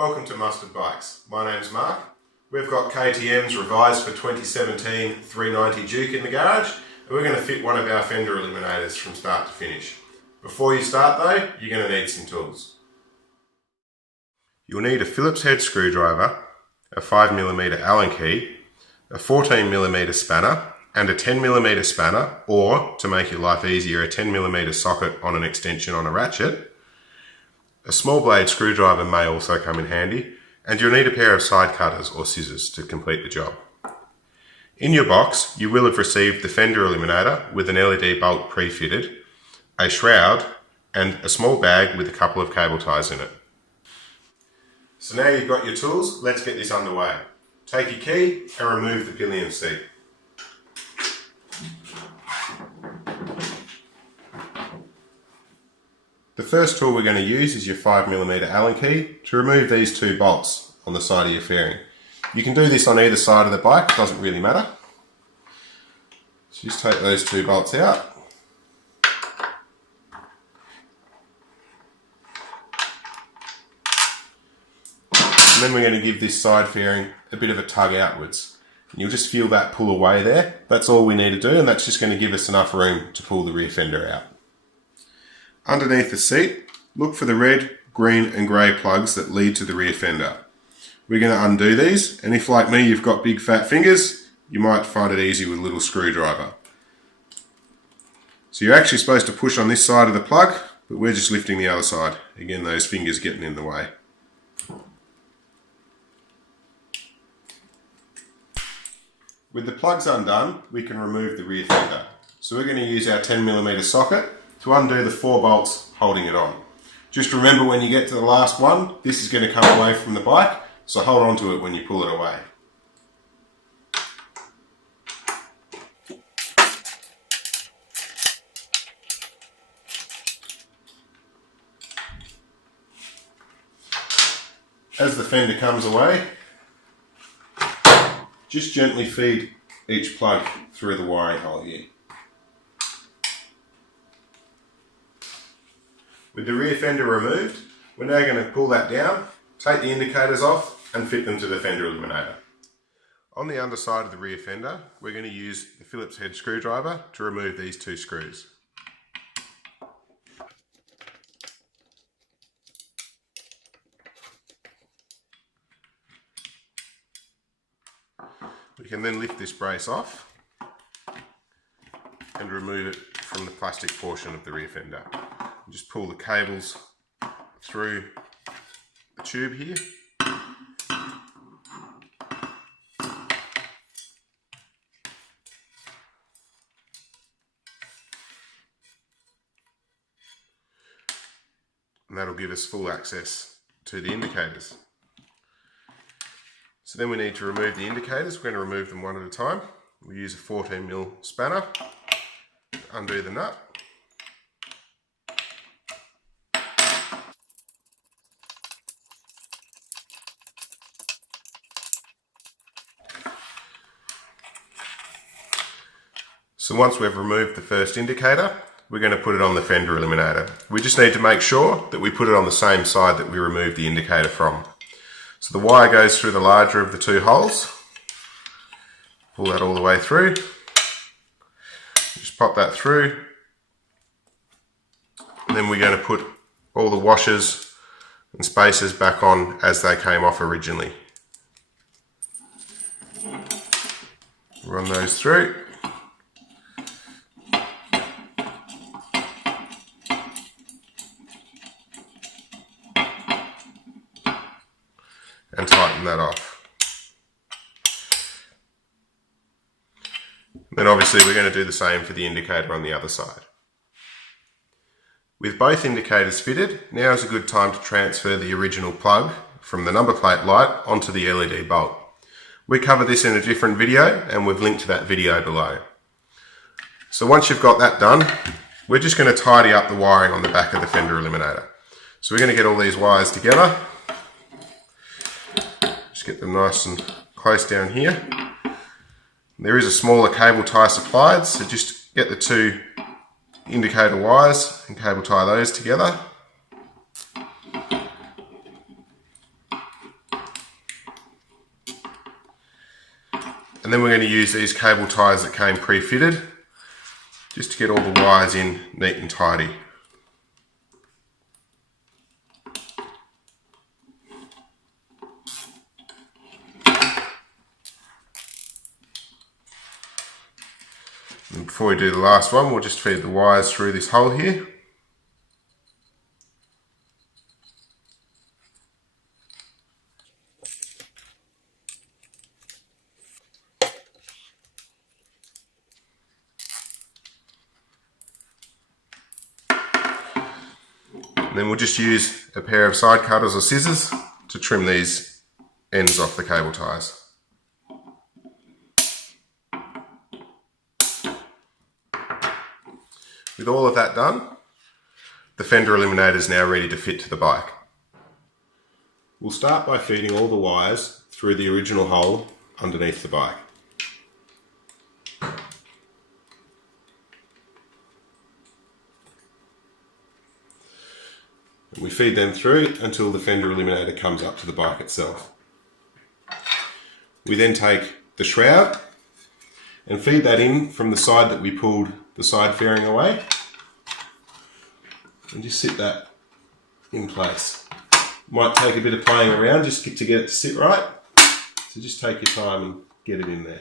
Welcome to Mustard Bikes. My name's Mark. We've got KTM's revised for 2017 390 Duke in the garage, and we're going to fit one of our Fender Eliminators from start to finish. Before you start though, you're going to need some tools. You'll need a Phillips head screwdriver, a 5mm Allen key, a 14mm spanner, and a 10mm spanner, or, to make your life easier, a 10mm socket on an extension on a ratchet. A small blade screwdriver may also come in handy, and you'll need a pair of side cutters or scissors to complete the job. In your box, you will have received the Fender Eliminator with an LED bolt pre-fitted, a shroud, and a small bag with a couple of cable ties in it. So now you've got your tools, let's get this underway. Take your key and remove the pillion seat. The first tool we're going to use is your 5mm Allen key to remove these two bolts on the side of your fairing. You can do this on either side of the bike, it doesn't really matter. So just take those two bolts out. And then we're going to give this side fairing a bit of a tug outwards. And you'll just feel that pull away there. That's all we need to do, and that's just going to give us enough room to pull the rear fender out. Underneath the seat, look for the red, green and grey plugs that lead to the rear fender. We're going to undo these, and if like me you've got big fat fingers, you might find it easy with a little screwdriver. So you're actually supposed to push on this side of the plug, but we're just lifting the other side. Again, those fingers getting in the way. With the plugs undone, we can remove the rear fender. So we're going to use our 10mm socket to undo the 4 bolts holding it on. Just remember, when you get to the last one, this is going to come away from the bike, so hold on to it when you pull it away. As the fender comes away, just gently feed each plug through the wiring hole here. With the rear fender removed, we're now going to pull that down, take the indicators off and fit them to the fender eliminator. On the underside of the rear fender, we're going to use the Phillips head screwdriver to remove these two screws. We can then lift this brace off and remove it from the plastic portion of the rear fender. Just pull the cables through the tube here. And that'll give us full access to the indicators. So then we need to remove the indicators. We're going to remove them one at a time. We'll use a 14mm spanner to undo the nut. So once we've removed the first indicator, we're going to put it on the fender eliminator. We just need to make sure that we put it on the same side that we removed the indicator from. So the wire goes through the larger of the two holes. Pull that all the way through. Just pop that through. And then we're going to put all the washers and spacers back on as they came off originally. Run those through. And tighten that off. Then obviously we're going to do the same for the indicator on the other side. With both indicators fitted, now is a good time to transfer the original plug from the number plate light onto the LED bolt. We cover this in a different video and we've linked to that video below. So once you've got that done, we're just going to tidy up the wiring on the back of the fender eliminator. So we're going to get all these wires together. Just get them nice and close down here. There is a smaller cable tie supplied, so just get the two indicator wires and cable tie those together. And then we're going to use these cable ties that came pre-fitted just to get all the wires in neat and tidy. And before we do the last one, we'll just feed the wires through this hole here. And then we'll just use a pair of side cutters or scissors to trim these ends off the cable ties. With all of that done, the Fender Eliminator is now ready to fit to the bike. We'll start by feeding all the wires through the original hole underneath the bike. And we feed them through until the Fender Eliminator comes up to the bike itself. We then take the shroud and feed that in from the side that we pulled the side fairing away, and just sit that in place. Might take a bit of playing around just to get it to sit right, so just take your time and get it in there.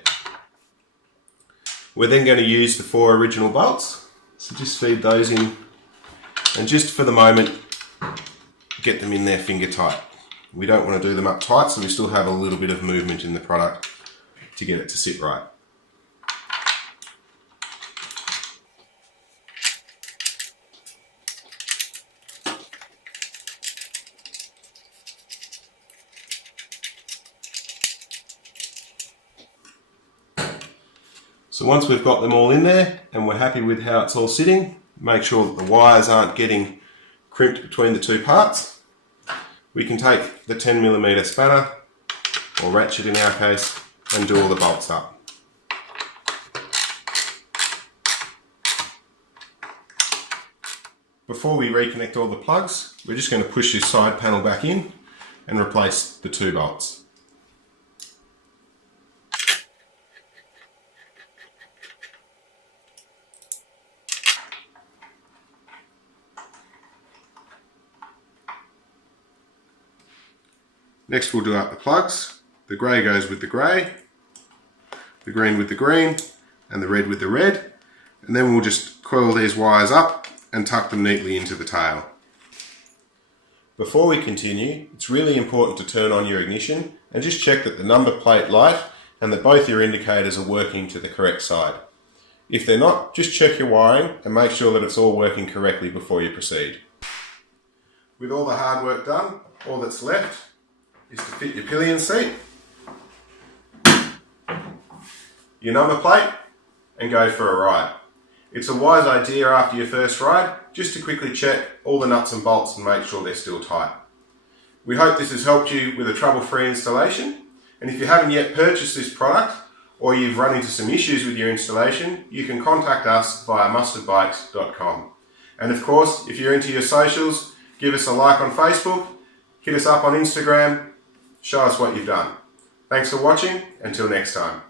We're then going to use the 4 original bolts, so just feed those in, and just for the moment get them in there finger tight. We don't want to do them up tight, so we still have a little bit of movement in the product to get it to sit right. So once we've got them all in there and we're happy with how it's all sitting, make sure that the wires aren't getting crimped between the two parts, we can take the 10mm spanner, or ratchet in our case, and do all the bolts up. Before we reconnect all the plugs, we're just going to push this side panel back in and replace the 2 bolts. Next we'll do up the plugs. The grey goes with the grey, the green with the green, and the red with the red. And then we'll just coil these wires up and tuck them neatly into the tail. Before we continue, it's really important to turn on your ignition and just check that the number plate light and that both your indicators are working to the correct side. If they're not, just check your wiring and make sure that it's all working correctly before you proceed. With all the hard work done, all that's left is to fit your pillion seat, your number plate, and go for a ride. It's a wise idea after your first ride just to quickly check all the nuts and bolts and make sure they're still tight. We hope this has helped you with a trouble-free installation, and if you haven't yet purchased this product or you've run into some issues with your installation, you can contact us via mustardbikes.com. And of course, if you're into your socials, give us a like on Facebook, hit us up on Instagram, show us what you've done. Thanks for watching. Until next time.